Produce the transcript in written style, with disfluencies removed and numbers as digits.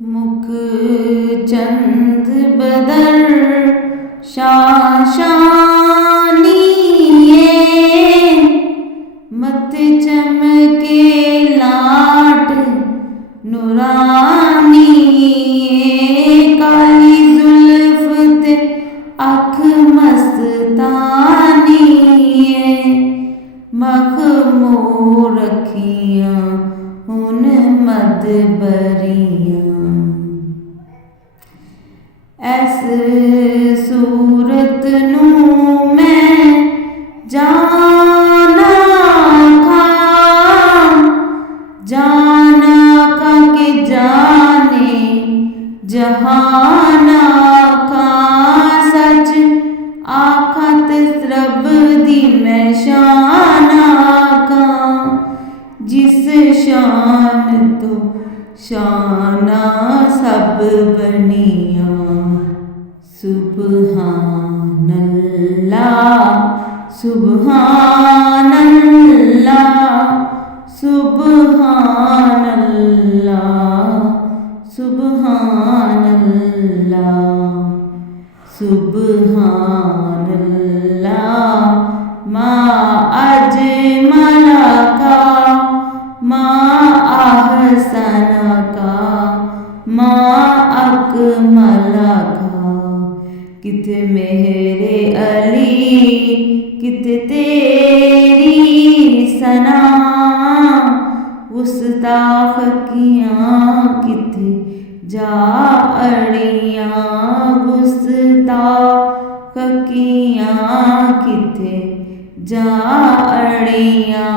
मुख चंद बदर शाशानिए मत चमके लाट नूरानिए काली जुल्फ ते अख मस्तानिए मखमूर रखियां हुन मदबरियां ऐस सूरत नूं मैं जाना खा के जाने जहाना खा सच आखत रब दी मैं शाना खा जिस शान तो शाना सब बनिया सुबहानल्लाह सुबहानल्लाह सुबहानल्लाह सुबहानल्लाह सुबहानल्लाह मा अजमला का मा अहसना का मा अकमला का किथे मेरे अली किथे तेरी सना गुस्ताखियाँ किथे जा अड़ियाँ गुस्ताखियाँ किथे जा अड़ियाँ।